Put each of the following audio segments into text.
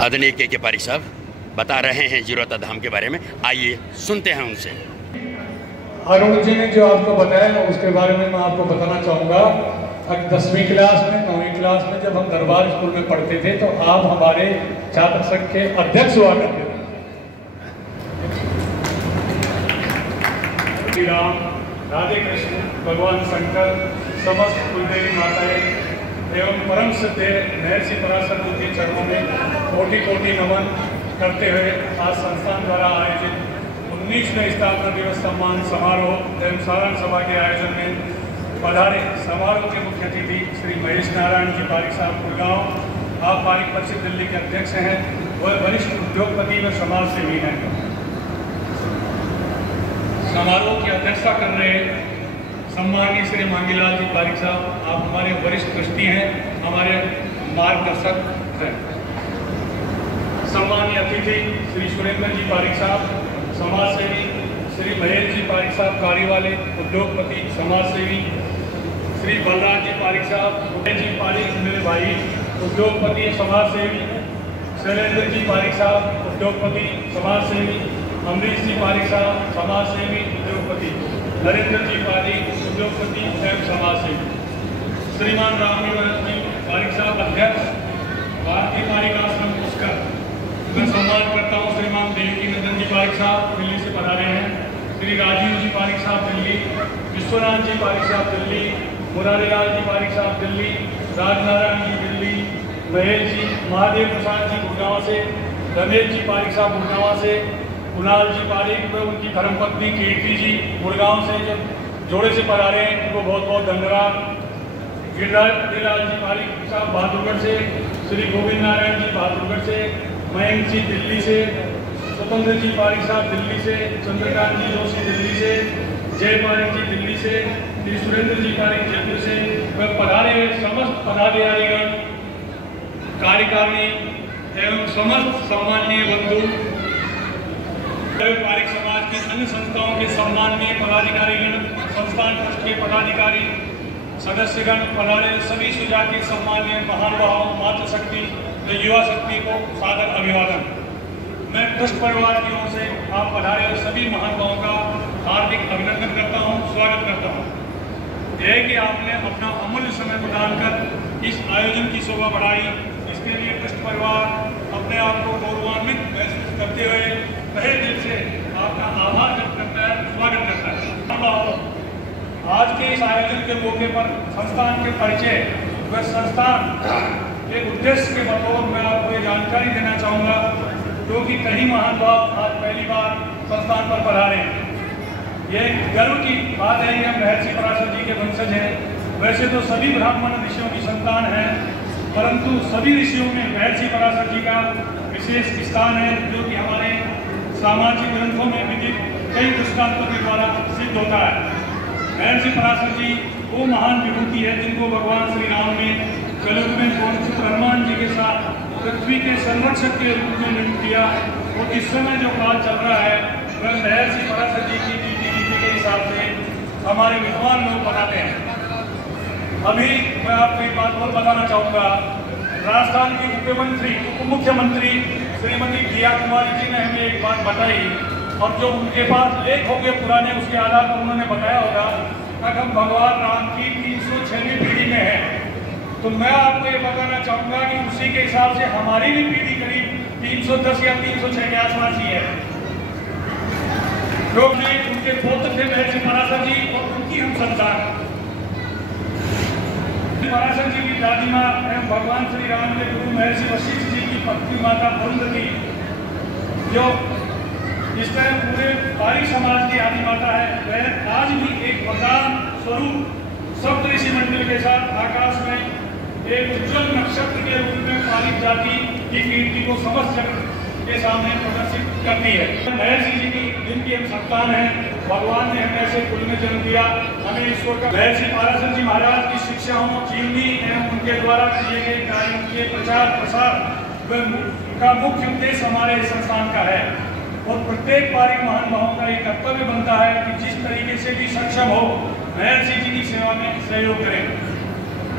आदरणीय के पारिक साहब बता रहे हैं जीरोता धाम के बारे में, आइए सुनते हैं उनसे। अरुण जी ने जो आपको बताया उसके बारे में मैं आपको बताना चाहूँगा। 10वीं क्लास में 9वीं क्लास में जब हम दरबार स्कूल में पढ़ते थे तो आप हमारे छात्र संघ के अध्यक्ष हुआ करते थे। श्री राम, राधे कृष्ण, भगवान शंकर, समस्त कुलदेवी माताएं एवं परम सत्य महर्षि पराशर जी के चरणों में कोटि कोटि नमन करते हुए आज संस्थान द्वारा आयोजित 19वें स्थापना दिवस सम्मान समारोह एवं साधारण सभा के आयोजन में पधारे समारोह के मुख्य अतिथि श्री महेश नारायण जी पारिक साहब गुड़गांव, आप पारिक परिषद दिल्ली के अध्यक्ष हैं, वह वरिष्ठ उद्योगपति व समाज सेवी हैं। समारोह की अध्यक्षता कर रहे सम्माननीय श्री मांगीलाल जी पारिक साहब, आप हमारे वरिष्ठ ट्रस्टी हैं, हमारे मार्गदर्शक हैं। सम्माननीय अतिथि श्री सुरेंद्र जी पारिक साहब, समाज सेवी, श्री महेश जी पारिक साहब कारीवाले, उद्योगपति, समाज सेवी, श्री बलराज जी पारिक साहब, महेश जी पारिक मेरे भाई, उद्योगपति, समाज सेवी, शैलेंद्र जी पारिक साहब, उद्योगपति, समाज सेवी, अमरीश जी पारिक साहब, समाज सेवी, उद्योगपति, नरेंद्र जी पारिक, उद्योगपति एवं समाज सेवी, श्रीमान रामनिवास जी पारिक साहब अध्यक्ष, भारतीय पारिक आश्रम पुष्कर। मैं सम्मान करता हूँ श्रीमान देवकी नंदन जी पारिक साहब दिल्ली से पधारे हैं, श्री राजीव जी पारिक साहब दिल्ली, विश्वनाथ जी पारिक साहब दिल्ली, मुरारीलाल जी पारिक साहब दिल्ली, राजनारायण जी दिल्ली, महेश जी, महादेव प्रसाद जी गुड़गांव से, रमेश जी पारिक साहब गुड़गांव से, कुणाल जी पारिक व उनकी धर्मपत्नी कीर्ति जी गुड़गांव से जो जोड़े से पधारे हैं, उनको बहुत बहुत धन्यवाद। गिरिराज जी पारिक साहब बहादुरगढ़ से, श्री गोविंद नारायण जी बहादुरगढ़ से, मयंक जी दिल्ली से, स्वतंत्र जी पारिक साहब दिल्ली से, चंद्रकांत जी जोशी दिल्ली से, जय पारिक जी दिल्ली से, श्री सुरेंद्र जी पारिक जयपुर से, व पधारे हुए समस्त पदाधिकारीगण, कार्यकारिणी एवं समस्त सम्माननीय बंधु, पारिक समाज के अन्य संस्थाओं के सम्माननीय पदाधिकारीगण, संस्थान ट्रस्ट के पदाधिकारी, सदस्यगण, पधारे सभी सुजाति सम्माननीय महानुभावों, मातृशक्ति व युवा शक्ति को सादर अभिवादन। मैं ट्रस्ट परिवार की ओर से आप पधारे हुए सभी महानुभावों का हार्दिक अभिनंदन करता हूँ, स्वागत करता हूँ। यह कि आपने अपना अमूल्य समय प्रदान कर इस आयोजन की शोभा बढ़ाई, इसके लिए ट्रस्ट परिवार अपने आप को गौरवान्वित महसूस करते हुए तहे दिल से आपका आभार व्यक्त करता है, स्वागत करता है। आज के इस आयोजन के मौके पर संस्थान के परिचय व संस्थान के उद्देश्य के बतौर मैं आपको ये जानकारी देना चाहूँगा, क्योंकि कई महानुभाव आज पहली बार संस्थान पर पधारे हैं। यह गर्व की बात है कि हम महर्षि पराशर जी के वंशज हैं। वैसे तो सभी ब्राह्मण ऋषियों की संतान हैं, परंतु सभी ऋषियों में महर्षि पराशर जी का विशेष स्थान है, जो कि हमारे सामाजिक ग्रंथों में विदित कई दृष्टांतों के द्वारा सिद्ध होता है। महर्षि पराशर जी वो महान विभूति है जिनको भगवान श्री राम ने कलयुग में पुत्र हनुमान जी के साथ पृथ्वी के संरक्षक के रूप में नियुक्त किया। और इस समय जो काल चल रहा है वह महर्षि पराशर जी की नीति के हिसाब से हमारे विद्वान लोग बताते हैं। अभी मैं आपको एक बात और बताना चाहूँगा। राजस्थान की उप मुख्यमंत्री श्रीमती प्रिया कुमारी जी ने हमें एक बात बताई, और जो उनके पास लेख हो गए पुराने, उसके आधार पर उन्होंने बताया होगा कि हम भगवान राम की 306वीं पीढ़ी में हैं। तो मैं आपको ये बताना चाहूँगा कि उसी के हिसाब से हमारी भी पीढ़ी करीब 310 या 306 के आसपास ही है। जो उनके पुत्र थे महर्षि पराशर जी, और उनकी हम संतान। पराशर जी की दादी माँ एवं भगवान श्री राम के गुरु महर्षि वशिष्ठ जी की पत्नी माता अरुंधति, जो इस तरह पूरे पारिक समाज की आदि माता है, वह आज भी एक वरदान स्वरूप सप्त ऋषि मंडल के साथ आकाश में एक उज्ज्वल नक्षत्र के रूप में पारिक जाति की कीर्ति को समस्त जगत के सामने प्रदर्शित करती है। महर्षि जी की जिनकी हम संतान हैं, भगवान ने हमें ऐसे कुल में जन्म दिया, हमें ईश्वर का महर्षि पराशर जी महाराज की शिक्षाओं, जीवनी एवं उनके द्वारा किए गए कार्यों के प्रचार प्रसार का मुख्य उद्देश्य हमारे संस्थान का है। और प्रत्येक पारिक महानुभावों का एक कर्तव्य बनता है कि जिस तरीके से भी सक्षम हो महर्षि जी की सेवा में सहयोग करें।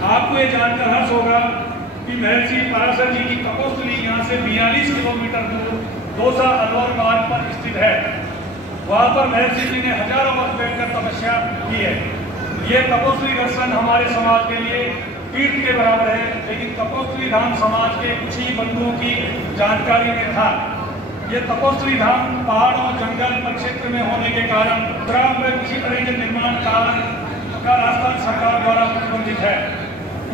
आपको ये जानकर हर्ष होगा कि महर्षि पराशर जी की तपोस्थली यहाँ से 42 किलोमीटर दूर दौसा अलवर मार्ग पर स्थित है। वहाँ पर महर्षि जी ने हजारों वर्ष बैठकर तपस्या की है। ये तपोस्थली दर्शन हमारे समाज के लिए तीर्थ के बराबर है, लेकिन तपोस्थली धाम समाज के कुछ ही बंधुओं की जानकारी में था। ये तपोस्थली धाम पहाड़ों, जंगल परिक्षेत्र में होने के कारण ग्राम में किसी तरह के निर्माण का रास्ता सरकार द्वारा प्रतिबंधित है।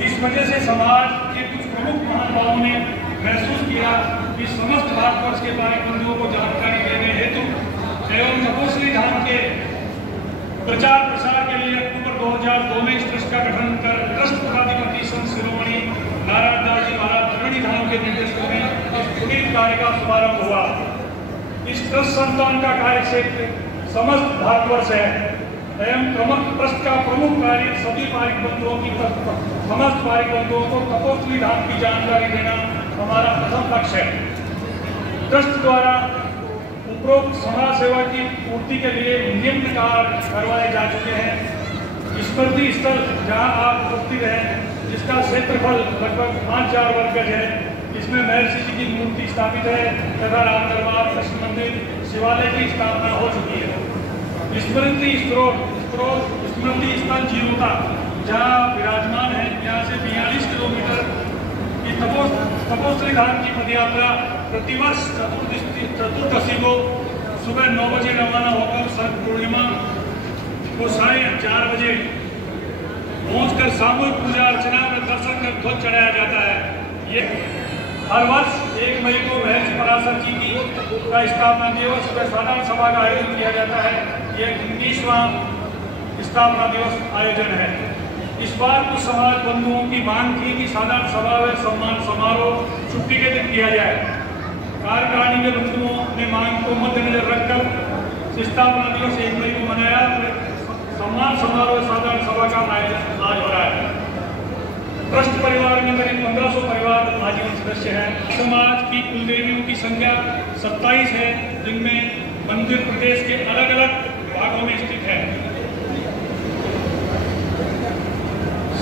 इस वजह से समाज के कुछ प्रमुख महानुभावों ने महसूस किया कि समस्त भारतवर्ष के भाई बंधुओं को जानकारी देने हेतु एवं तपोस्थली धाम के प्रचार प्रसार के लिए अक्टूबर 2002 में इस ट्रस्ट का गठन कर ट्रस्ट पदाधिकारी संत शिरोमणि नारायण दास जी महाराज त्रिवेणी धाम के निर्देशन में इस पुनीत कार्य का शुभारंभ हुआ। इस ट्रस्ट संस्थान का कार्य क्षेत्र समस्त भारतवर्ष है एवं ट्रस्ट का प्रमुख कार्य सभी पारिक बंधुओं की समस्त पारिक बंधुओं को तपोस्थली धाम की जानकारी देना हमारा प्रथम लक्ष्य है। ट्रस्ट द्वारा उपरोक्त समाज सेवा की पूर्ति के लिए निम्न कार्य करवाए जा चुके हैं। स्मृति स्थल जहां आप उपस्थित हैं, जिसका क्षेत्रफल लगभग 5,000 वर्ग गज है, इसमें महर्षि जी की मूर्ति स्थापित है तथा राम दरबार, कृष्ण मंदिर, शिवालय की स्थापना हो चुकी है। स्मृति स्थल जीरोता जहाँ विराजमान है, यहाँ से 42 किलोमीटर की तपोस्थली धाम की पदयात्रा प्रतिवर्ष चतुर्दशी को सुबह 9 बजे रवाना होकर सर्व पूर्णिमा को 4:30 बजे पहुंचकर सामूहिक पूजा अर्चना में दर्शन कर ध्वज चढ़ाया जाता है। ये हर वर्ष 1 मई को महर्षि पराशर जी की स्थापना दिवस व साधारण सभा का आयोजन किया जाता है। यह 19वां स्थापना दिवस आयोजन है। इस बार कुछ समाज बंधुओं की मांग थी कि साधारण सभा व सम्मान समारोह छुट्टी के दिन किया जाए। कार्यकारिणी के बंधुओं ने मांग को मद्देनजर रखकर स्थापना दिवस 1 मई को मनाया। सम्मान समारोह साधारण सभा का आयोजन आज हो रहा है। ट्रस्ट परिवार में करीब 1500 परिवार आजीवन सदस्य हैं। समाज की कुलदेवियों की संख्या 27 है, जिनमें मंदिर प्रदेश के अलग अलग भागों में स्थित है।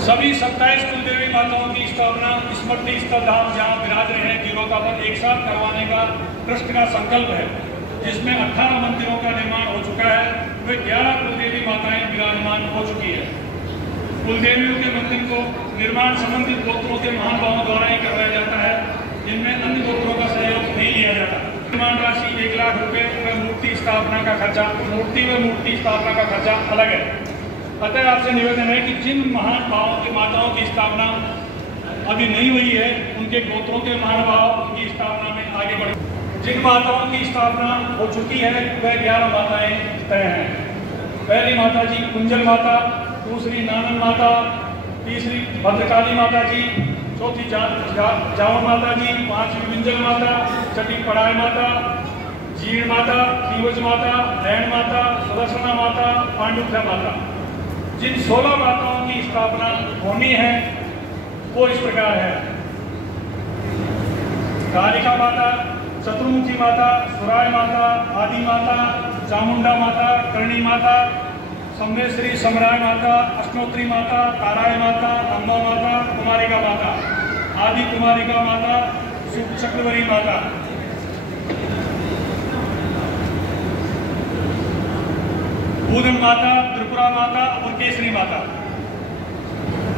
सभी 27 कुलदेवी माताओं की स्थापना स्मृति स्थल धाम जहाँ विराज रहे हैं जीरोता पर एक साथ करवाने का ट्रस्ट का संकल्प है, जिसमें 18 मंदिरों का निर्माण हो चुका है। वे 11 कुलदेवी माताएं विराजमान हो चुकी है। कुलदेवियों के मंदिर को निर्माण संबंधित गोत्रों के महानुभावों द्वारा ही करवाया जाता है, जिनमें अन्य गोत्रों का सहयोग नहीं लिया जाता। निर्माण राशि 1 लाख रुपए व मूर्ति स्थापना का खर्चा, मूर्ति स्थापना का खर्चा अलग है। अतः आपसे निवेदन है कि जिन महानुभावों की माताओं की स्थापना अभी नहीं हुई है, उनके गोत्रों के महानुभाव उनकी स्थापना में आगे बढ़े। जिन माताओं की स्थापना हो चुकी है वह 11 माताएं तय हैं। पहली माता जी कुंजल माता, दूसरी नानन माता, तीसरी भद्रकाली माता जी, चौथी जावन माता जी, 5वीं विंजल माता, छठी पड़ाय माता, जीर्ण माता, खीवज माता, नैन माता, सुदर्शना माता, पांडुख्या माता। जिन 16 माताओं की स्थापना होनी है वो इस प्रकार है: कालिका माता, चतुर्मुखी माता, सुराय माता, आदि माता, चामुंडा माता, करणी माता, सम्मेश्वरी समराय माता, अष्टोत्री माता, ताराय माता, अम्बा माता, कुमारिका माता, आदि कुमारिका माता, चक्रवरी माता। भूदन माता, त्रिपुरा माता और केसरी माता।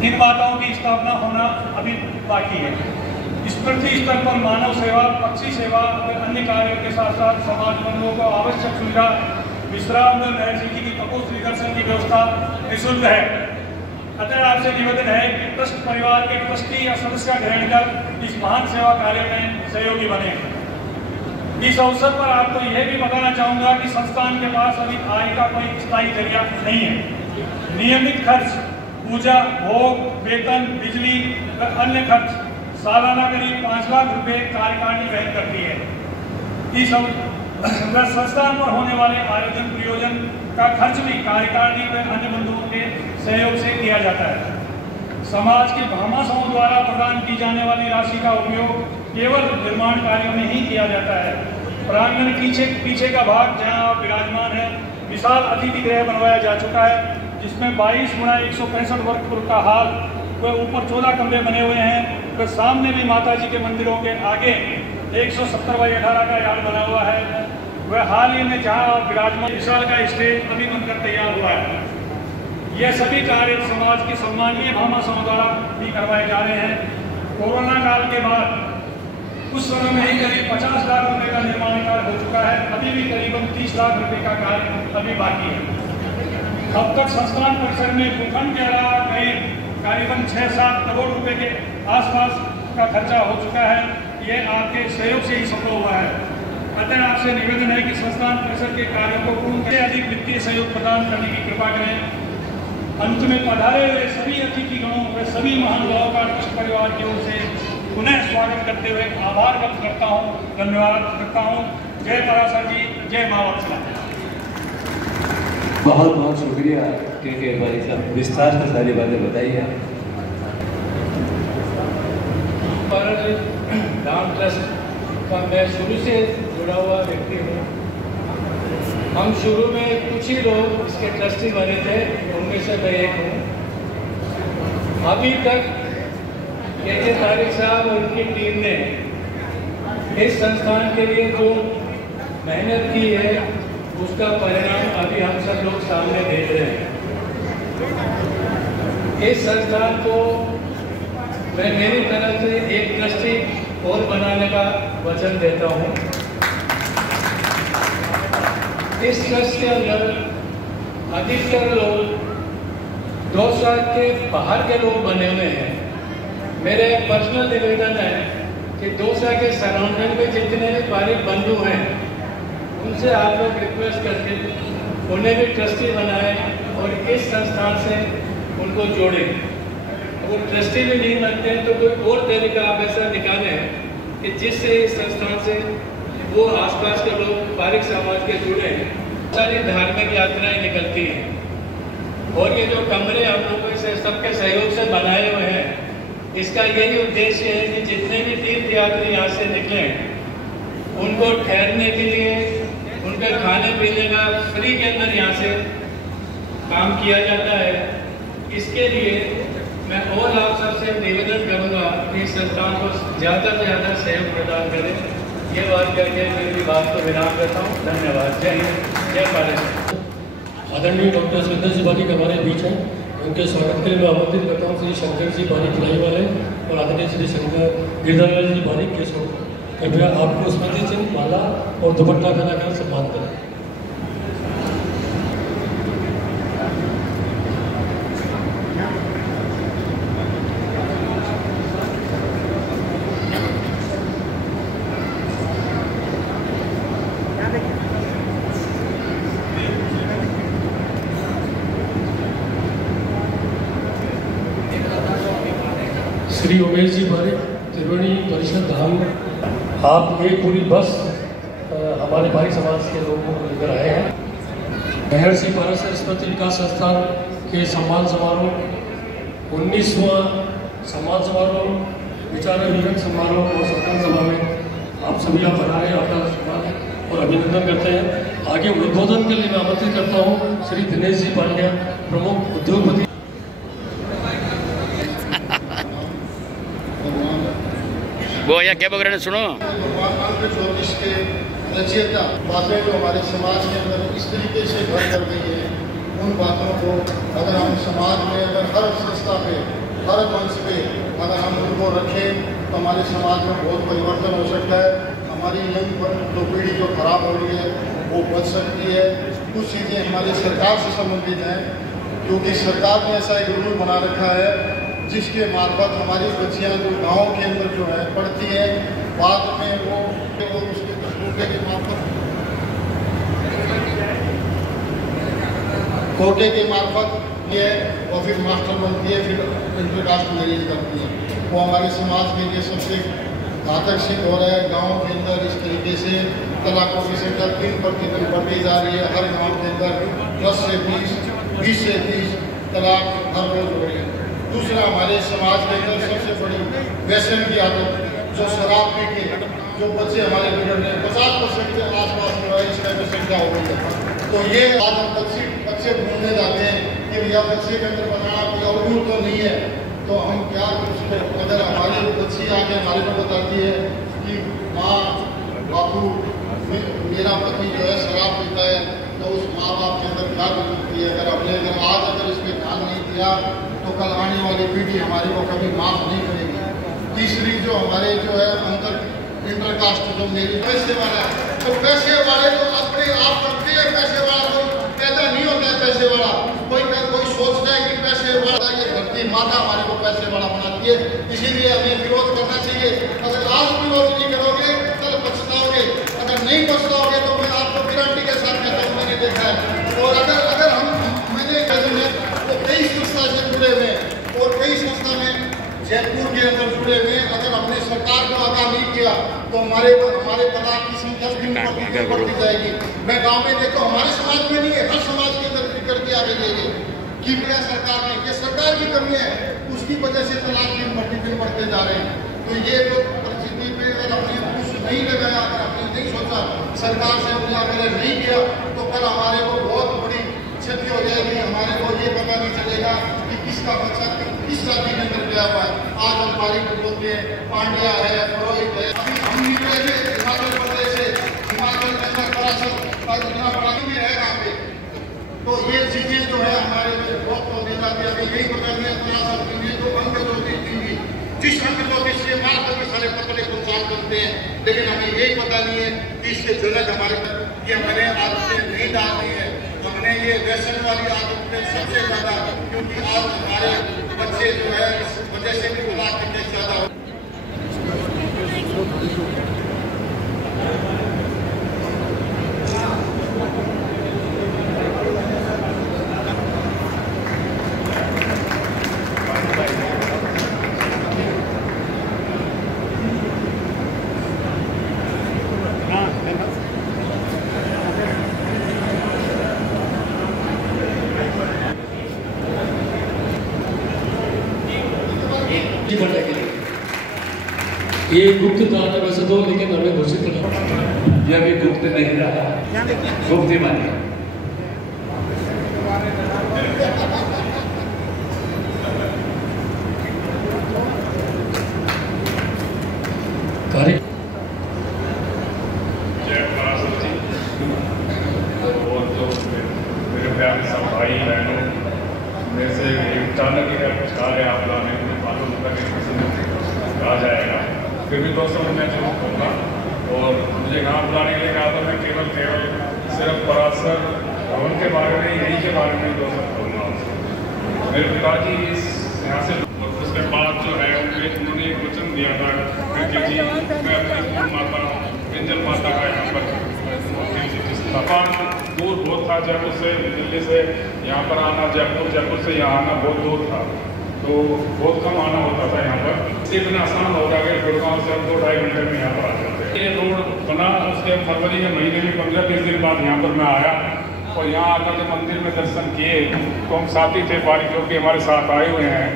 इन माताओं की स्थापना होना अभी बाकी है। इस पृथ्वी स्तर पर मानव सेवा, पक्षी सेवा और अन्य कार्यों के साथ साथ समाज बंधुओं को आवश्यक सुविधा, विश्राम व महर्षि जी की तपोस्थली दर्शन की व्यवस्था निःशुल्क है। अतः आपसे निवेदन है कि ट्रस्ट परिवार के ट्रस्टी या सदस्य का ग्रहण कर इस महान सेवा कार्य में सहयोगी बने। इस अवसर पर आपको यह भी बताना चाहूँगा कि संस्थान के पास अभी आय का कोई स्थायी जरिया नहीं है। नियमित खर्च, पूजा, भोग, वेतन, बिजली व अन्य खर्च सालाना करीब 5 लाख रुपए कार्यकारिणी वहन करती है। इस संस्थान पर होने वाले आयोजन प्रयोजन का खर्च भी कार्यकारिणी व अन्य बंधुओं के सहयोग से किया जाता है। समाज के भामाशाहों द्वारा प्रदान की जाने वाली राशि का उपयोग केवल निर्माण कार्यों में ही किया जाता है। प्रांगण पीछे का भाग जहां आप विराजमान है, विशाल अतिथि गृह बनवाया जा चुका है, जिसमें 22 × 165 वर्ग फुट का हाल व ऊपर 14 कमरे बने हुए हैं। वह सामने भी माता जी के मंदिरों के आगे 170/18 का यार्ड बना हुआ है। वह हाल ही में जहाँ विराजमान विशाल का स्टेज अभी बनकर तैयार हुआ है। ये सभी कार्य समाज की सम्मानीय भामाशाहों द्वारा भी करवाए जा रहे हैं। कोरोना काल के बाद उस समय में ही करीब 50 लाख रुपए का निर्माण कार्य हो चुका है। अभी भी करीबन 30 लाख रुपए का कार्य अभी बाकी है। अब तक संस्थान परिसर में भूखंड के अलावा करीबन 6-7 करोड़ रुपए के आसपास का खर्चा हो चुका है। ये आपके सहयोग से ही संभव हुआ है। अतः आपसे निवेदन है कि संस्थान परिसर के कार्यों को पूर्ण से अधिक वित्तीय सहयोग प्रदान करने की कृपा करें। अंत में पधारे हुए सभी अतिथिगणों व सभी महानुभावों का ट्रस्ट परिवार की ओर से पुनः स्वागत करते हुए आभार व्यक्त करता हूँ, धन्यवाद करता हूँ। जय पराशर जी, जय माँ वत्सला। बहुत बहुत शुक्रिया के भाई साहब, विस्तार से सारी बातें बताई है। धाम ट्रस्ट का मैं शुरू से जुड़ा हुआ व्यक्ति हूँ। हम शुरू में कुछ ही लोग इसके ट्रस्टी बने थे, उनमें से मैं एक हूँ। अभी तक के तारिक साहब और उनकी टीम ने इस संस्थान के लिए जो मेहनत की है उसका परिणाम अभी हम सब लोग सामने देख रहे हैं। इस संस्थान को मैं मेरी तरफ से एक ट्रस्टी और बनाने का वचन देता हूँ। इस ट्रस्ट के अंदर अधिकतर लोग दौसा के बाहर के लोग बने हुए हैं। मेरा एक पर्सनल निवेदन है कि दौसा के सराउंडिंग में जितने भी पारिक बंधु हैं उनसे आप लोग रिक्वेस्ट करके उन्हें भी ट्रस्टी बनाएं और इस संस्थान से उनको जोड़ें। अगर ट्रस्टी भी नहीं बनते हैं तो कोई और तरीका आप ऐसा निकालें कि जिससे इस संस्थान से वो आसपास के लोग पारिक समाज के जुड़े। सारी धार्मिक यात्राएं निकलती हैं और ये जो कमरे हम लोगों से सबके सहयोग से बनाए हुए हैं, इसका यही उद्देश्य है कि जितने भी तीर्थ यात्री यहाँ से निकलें उनको ठहरने के लिए, उनके खाने पीने का फ्री के अंदर यहाँ से काम किया जाता है। इसके लिए मैं और आप सबसे निवेदन करूँगा कि इस संस्थान को ज़्यादा से ज़्यादा सहयोग प्रदान करें। ये बात करके मेरी बात को विराम करता हूँ। धन्यवाद। जय हिंद, जय भारत। आदरणीय डॉक्टर सुरेंद्र जी बारिक हमारे बीच हैं। उनके स्वागत के लिए मैं आमंत्रित करता हूँ श्री शंकर जी बारिक लाई वाले और आदरणीय श्री शंकर गिरधरलाल जी बारिक केशव को। कृपया आपको स्मृति चिन्ह, माला और दुपट्टा पहनाकर सम्मान करें। श्री उमेश जी बारिक, त्रिवेणी परिषद धाम। आप एक पूरी बस हमारे बारिक समाज के लोगों को लेकर आए हैं। महर्षि पराशर स्मृति विकास संस्थान के सम्मान समारोह, 19वां सम्मान समारोह, विचार विवेक समारोह और सम्मान सभा में आप सभी आप बना रहे हैं। आपका सम्मान और अभिनंदन करते हैं। आगे उद्बोधन के लिए मैं आमंत्रित करता हूँ श्री दिनेश जी पांड्या, प्रमुख उद्योगपति। वो या क्या बोल रहे हैं, सुनो। ज्योतिष के रचयिता बातें जो हमारे समाज के अंदर इस तरीके से घर कर गई है, उन बातों को अगर हम समाज में, अगर हर संस्था पे, हर मंच पे अगर हम उनको रखें तो हमारे समाज में बहुत परिवर्तन हो सकता है। हमारी यंग जो पीढ़ी जो खराब हो रही है वो बच सकती है। कुछ चीज़ें हमारी सरकार से संबंधित हैं, क्योंकि सरकार ने ऐसा एक रूल बना रखा है जिसके मार्फत हमारी बच्चियां जो गांव के अंदर जो है पढ़ती हैं, बाद में वो उसके कोटे के मार्फत ये और फिर मास्टर बनती है, फिर इंटरकास्ट मैरिज करती है। वो हमारे समाज के लिए सबसे घातक सिद्ध हो रहा है। गाँव के अंदर इस तरीके से तलाकों की संख्या 3% बढ़ती जा रही है। हर गाँव के अंदर 10 से 20 से 30 तलाक हर रोज हो रही है। दूसरा, हमारे समाज के अंदर सबसे बड़ी व्यसन की आदत, जो शराब पी के जो बच्चे हमारे बिगड़ रहे हैं, 50% के आसपास जो है इस टाइप की संख्या हो गई है। तो ये आज हम बच्चे ढूंढने जाते हैं कि भैया बच्चे के अंदर बनाना कोई अवगुण तो नहीं है, तो हम क्या उसको, अगर हमारी बच्ची आगे हमारे को बताती है कि माँ बापू मेरा पति जो है शराब पीता है, तो उस माँ बाप के अंदर क्या दिखती है। अगर आज इस पर ध्यान नहीं दिया तो कल आने वाली पीढ़ी हमारी को कभी माफ़ नहीं करेगी। तीसरी जो हमारे जो है इंटरकास्ट जो मेरी पैसे वाला है, तो पैसे वाले तो अपने आप करते हैं, पैसे वाला कोई पैदा नहीं होता है। पैसे वाला कोई सोचता है कि पैसे वाला ये धरती माता हमारे को पैसे वाला बनाती है, इसीलिए हमें विरोध करना चाहिए। अगर आज विरोध नहीं करोगे कल पछताओगे, अगर नहीं पछताओगे तो मैं आपको गारंटी के साथ कहता हूँ, मैंने देखा है। और अगर मैंने तो कई संस्था से जुड़े हुए और कई संस्था में जयपुर के अंदर जुड़े हुए, अगर हमने सरकार को आगाह नहीं किया तो हमारे तलाक की संख्या दिन बढ़ती जाएगी। मैं गांव में देखता हूँ, हमारे समाज में नहीं है, हर समाज के अंदर फिक्र किया गया है कि क्या सरकार ने, ये सरकार की कमी है, उसकी वजह से तलाक दिन बढ़ते जा रहे हैं। तो ये तो परिस्थिति पे अगर हमने कुछ नहीं लगाया, अगर हमने नहीं सोचा, सरकार से हमने अगर नहीं किया तो कल हमारे को बहुत बड़ी क्षति हो जाएगी। हमारे को ये पता नहीं चलेगा कि किसका बच्चा किस जाति के अंदर गया हुआ है। आज हम पारी बोलते हैं, पांड्या है, पुरोहित है। अभी हम निकले थे हिमाचल प्रदेश से, हिमाचल में इतना बड़ा भी है यहाँ पे। तो ये चीजें जो है हमारे बहुत को दे जाती है। यही पता नहीं है तो अंक ज्योतिष देंगी, जिस अंक ज्योतिष से मार करके सारे पतले संसार करते हैं, लेकिन हमें यही पता नहीं है कि इसके जनक हमारे ये मैंने आदतें नहीं डालनी है। हमने ये व्यसन वाली आदतें सबसे ज्यादा, क्योंकि आज हमारे बच्चे जो है इस वजह से भी तलाक के केस ज्यादा हो। ये गुप्त दान है वैसे तो, लेकिन हमें घोषित करना, यह भी गुप्त नहीं रहा, गुप्त ही मानिए। कार्य और जो मेरे प्यारे सब भाई बहनों में से अचानक कहा गया आप लाने में मालूम होगा कि कहा जाएगा, फिर भी दोस्तों मैं जरूर कहूँगा। और मुझे यहाँ बुलाने के लिए कहा था, मैं केवल सिर्फ पराशर भवन के बारे में, यही के बारे में दोस्तों कहूँगा। मेरे पिताजी इस यहाँ से, और उसके बाद जो है उन्होंने एक वचन दिया था कि जी मैं अपनी माता विंजल माता का यहाँ पर दूर बहुत था, जयपुर से, दिल्ली से यहाँ पर आना, जयपुर से यहाँ आना बहुत दूर था, तो बहुत कम आना होता था यहाँ पर। इतना आसान हो गया कि गुड़गांव से हम 2-2.5 घंटे में यहाँ पर आ जाते। ये रोड बना, उसके फरवरी के महीने में 15-20 दिन बाद यहाँ पर मैं आया और यहाँ आकर के मंदिर में दर्शन किए, तो हम साथी थे पारी जो कि हमारे साथ आए हुए हैं।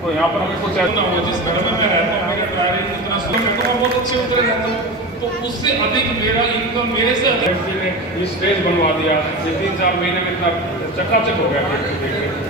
तो यहाँ पर हमें कुछ ऐसा हुआ, जिस घर में मैं रहता हूँ मेरे ड्राइविंग उतना स्लो में तो बहुत अच्छे उतरे रहता हूँ, तो उससे अधिक मेरा इनकम मेरे से अधिक ने स्टेज बनवा दिया। ये 3-4 महीने में इतना चकाचक हो गया,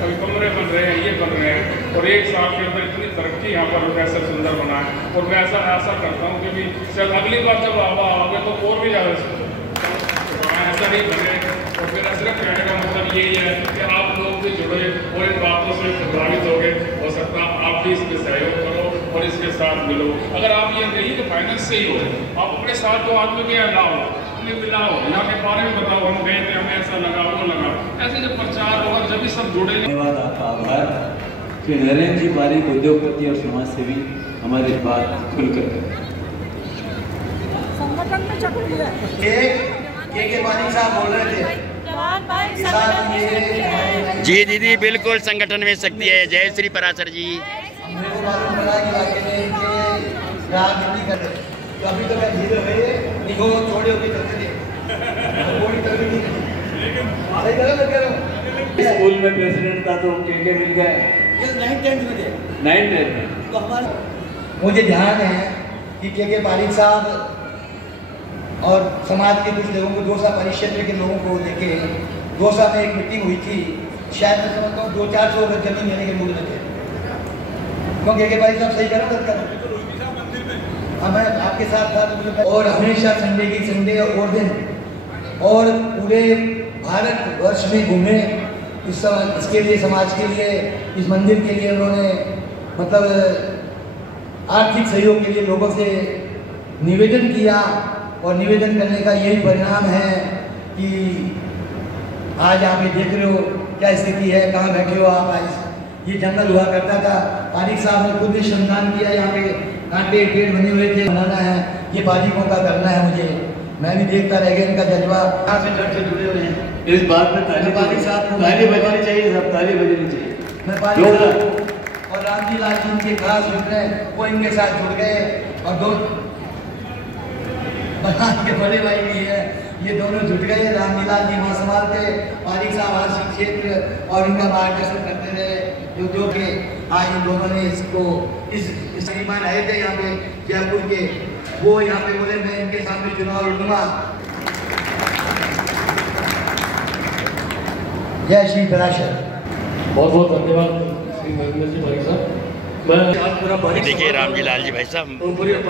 अभी कमरे बन रहे हैं, ये बन रहे हैं, और 1 साल के अंदर इतनी तरक्की यहाँ पर कैसे सुंदर बना है। और मैं ऐसा करता हूँ कि शायद अगली बार जब आओगे तो और भी ज़्यादा ऐसा नहीं बने। और मेरा सिर्फ कहने का मतलब यही है कि आप लोग भी जुड़े और इन बातों से प्रभावित होंगे। हो सकता है आप भी इसमें सहयोग करो और इसके साथ मिलो। अगर आप ये नहीं तो फाइनेंस से ही हो, आप अपने साथ जो आदमी के लाओ, उन्हें मिलाओ, यहाँ के बारे में बताओ, हम गए थे, हमें ऐसा लगा, वो लगा, ऐसे जब प्रचार होगा जब भी सब जुड़ेंगे। धन्यवाद, आपका आभार कि नरेंद्र जी पारीक उद्योगपति और समाज सेवी हमारी बात खुलकर संगठन में चक्र के पारीक साहब बोल रहे थे। जी दीदी, बिल्कुल संगठन में शक्ति है। जय श्री पराशर जी। मेरे को मालूम पड़ा कि राजनीति कर रहे, तो अभी तो मैं धीरे हुए निगो थोड़े होके चलते थे, कोई तभी नहीं, सही तरह मैं कह रहा हूँ। स्कूल में प्रेसिडेंट था तो के मिल गए, ये 9th-10th में थे, 9th में। तो हमारे मुझे ध्यान है कि के पारीक साहब और समाज के कुछ लोगों को, दौसा परिक्षेत्र के लोगों को देखे, दौसा में एक मीटिंग हुई थी, शायद मैं समझता हूँ 200-400 जमीन लेने के मूड में थे। क्यों के भाई साहब सही करो मत करो। हाँ मैं आपके साथ था। और हमेशा संडे की संडे और दिन और पूरे भारत वर्ष में घूमे इसके लिए, समाज के लिए, इस मंदिर के लिए उन्होंने मतलब आर्थिक सहयोग के लिए लोगों से निवेदन किया और निवेदन करने का यही परिणाम है कि आज आप ये देख रहे हो क्या स्थिति है, कहाँ बैठे हो आप। आज ये जंगल हुआ करता था, पारिक साहब ने खुद भी श्रमदान किया, यहाँ पे कांटे पेड़ बने हुए थे, बनाना है ये पारिकों का करना है मुझे। मैं भी देखता रह गया इनका जज्बा, कहाँ से जड़ से जुड़े हुए हैं। इस बात में पारिक साहब को ताली बजानी चाहिए, सब ताली बजानी चाहिए। मैं पारिक और रामजी लाल जी इनके खास मित्र हैं, वो इनके साथ जुड़ गए और दो के बड़े भाई भी है, ये दोनों जुट गए। रामजी लाल जी वहाँ संभालते, पारिक साहब आर्थिक क्षेत्र और इनका मार्गदर्शन करते रहे। जो कि आज इन दोनों ने इसको इस मेहमान आए थे यहाँ पे जयपुर के, वो यहाँ पे बोले मैं इनके सामने चुनाव लड़ूंगा। जय श्री पराशर। बहुत बहुत धन्यवाद श्री नरेंद्र जी भाई साहब। देखिए रामजी लाल जी भाई साहब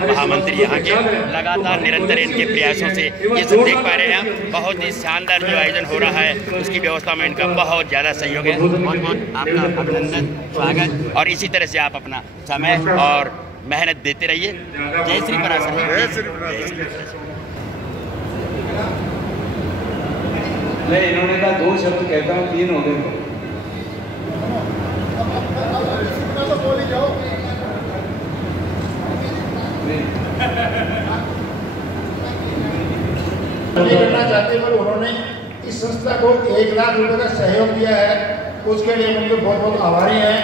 महामंत्री यहाँ के, लगातार निरंतर इनके प्रयासों से ये सब देख पा रहे हैं। बहुत ही शानदार जो आयोजन हो रहा है उसकी व्यवस्था में इनका बहुत ज़्यादा सहयोग है। बहुत बहुत आपका अभिनंदन, स्वागत, और इसी तरह से आप अपना समय और मेहनत देते रहिए। जय श्री पराशर। मैं इन्होंने कहा 2 शब्द कहता हूँ, 3 हो गए। करना चाहते पर उन्होंने इस संस्था को 1 लाख रुपए का सहयोग दिया है, उसके लिए उनके बहुत बहुत आभारी हैं।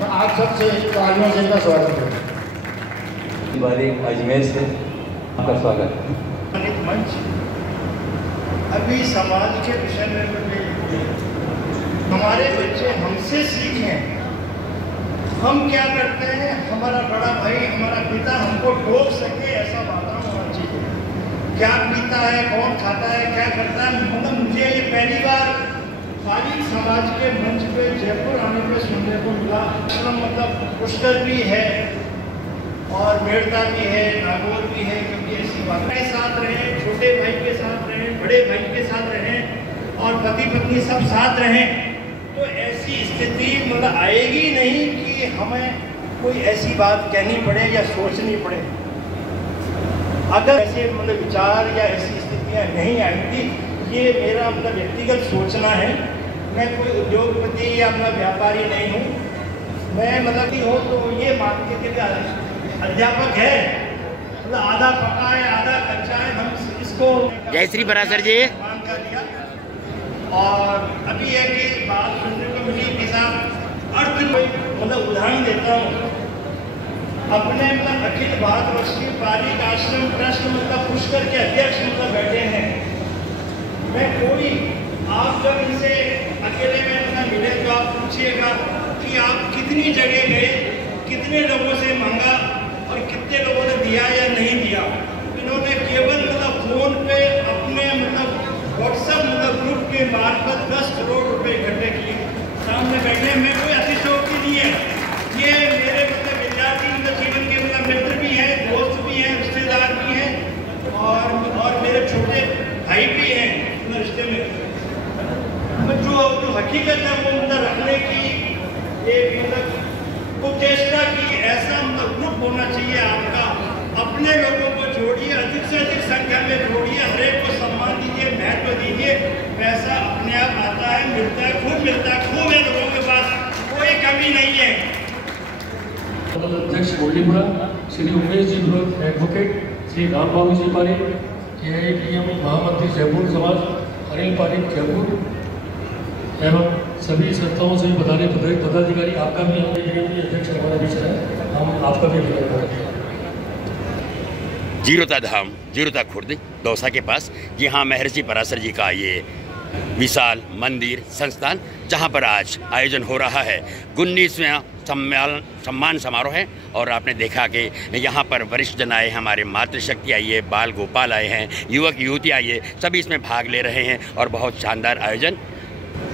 मैं आप सबसे तालियों से इनका स्वागत करता हूँ। अजमेर से आपका स्वागत है। मंच अभी समाज के विषय में हमारे बच्चे हमसे सीखें। हम क्या करते हैं, हमारा बड़ा भाई, हमारा पिता हमको टोक सके ऐसा वातावरण होना चाहिए। क्या पीता है, कौन खाता है, क्या करता है, मतलब मुझे ये पहली बार पारिक समाज के मंच पे जयपुर आने पे सुनने को मिला। मतलब पुष्कर भी है और मेड़ता भी है, नागौर भी है, क्योंकि ऐसी बात के साथ रहे, छोटे भाई के साथ रहे, बड़े भाई के साथ रहे और पति पत्नी सब साथ रहें, तो ऐसी स्थिति मतलब आएगी नहीं कि हमें कोई ऐसी बात कहनी पड़े या सोचनी पड़े। अगर ऐसे मतलब विचार या ऐसी स्थितियाँ नहीं आएंगी, ये मेरा मतलब व्यक्तिगत सोचना है। मैं कोई उद्योगपति या मतलब व्यापारी नहीं हूँ। मैं मतलब कि हो तो ये मान के अध्यापक है, मतलब आधा पका है आधा कच्चा है, हम इसको जय श्री पराशर जी। मान कर दिया। और अभी एक बात सुनने को मिली कि साहब अर्थ मतलब उदाहरण देता हूँ, अपने मतलब अखिल भारतवर्षीय पारिक आश्रम ट्रस्ट मतलब पुष्कर के अध्यक्ष मतलब बैठे हैं। मैं कोई आप जब इनसे अकेले में मतलब मिले तो आप पूछिएगा कि आप कितनी जगह गए, कितने लोगों से मांगा और कितने लोगों ने दिया या नहीं दिया। इन्होंने केवल मतलब फोन पे अपने मतलब व्हाट्सएप मतलब ग्रुप के मार्फत 10 करोड़ रुपए इकट्ठे किए। सामने बैठे, मैं कोई अतिशयोक्ति नहीं है, ये मेरे मतलब विद्यार्थी मतलब जीवन के मतलब मित्र भी हैं, दोस्त भी हैं, रिश्तेदार भी हैं और मेरे छोटे भाई भी हैं मतलब रिश्ते में। जो हकीकत है वो मतलब रखने की एक मतलब उपचेष्टा की ऐसा मतलब ग्रुप होना चाहिए आपका। अपने लोगों को जोड़िए, अधिक से अधिक संख्या में जोड़िए, हरेक को सम्मान दीजिए, महत्व दीजिए। पैसा अपने आप आता है, मिलता है, खूब मिलता है, खूब है लोगों के पास, कोई कमी नहीं है। अध्यक्ष गोलीपुरा श्री उमेश जी भगत एडवोकेट, श्री रामबाबू जी पारिक AITM महामंत्री जयपुर समाज, अनिल पारिक जयपुर एवं सभी संस्थाओं से बधाने पदाधिकारी, आपका भी अध्यक्ष हमारे बीच है, हम आपका भी अभिनंदन करते हैं। जीरोता धाम, जीरोता खुर्द, दौसा के पास, जी हाँ, महर्षि पराशर जी का ये विशाल मंदिर संस्थान, जहाँ पर आज आयोजन हो रहा है 19वां सम्मान समारोह है। और आपने देखा कि यहाँ पर वरिष्ठ जन आए हैं, हमारे मातृशक्ति आई है, बाल गोपाल आए हैं, युवक युवती आई है, सभी इसमें भाग ले रहे हैं और बहुत शानदार आयोजन।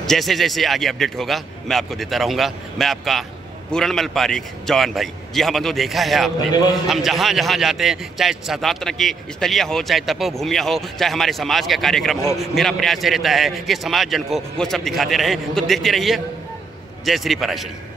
जैसे जैसे आगे अपडेट होगा मैं आपको देता रहूँगा। मैं आपका पूरणमल पारीक जवान भाई। जी हाँ बंधु, देखा है आपने, हम जहाँ जहाँ जाते हैं, चाहे सनातन की स्थलियाँ हो, चाहे तपोभूमियाँ हो, चाहे हमारे समाज का कार्यक्रम हो, मेरा प्रयास ये रहता है कि समाज जन को वो सब दिखाते रहें। तो देखते रहिए। जय श्री पराशरी।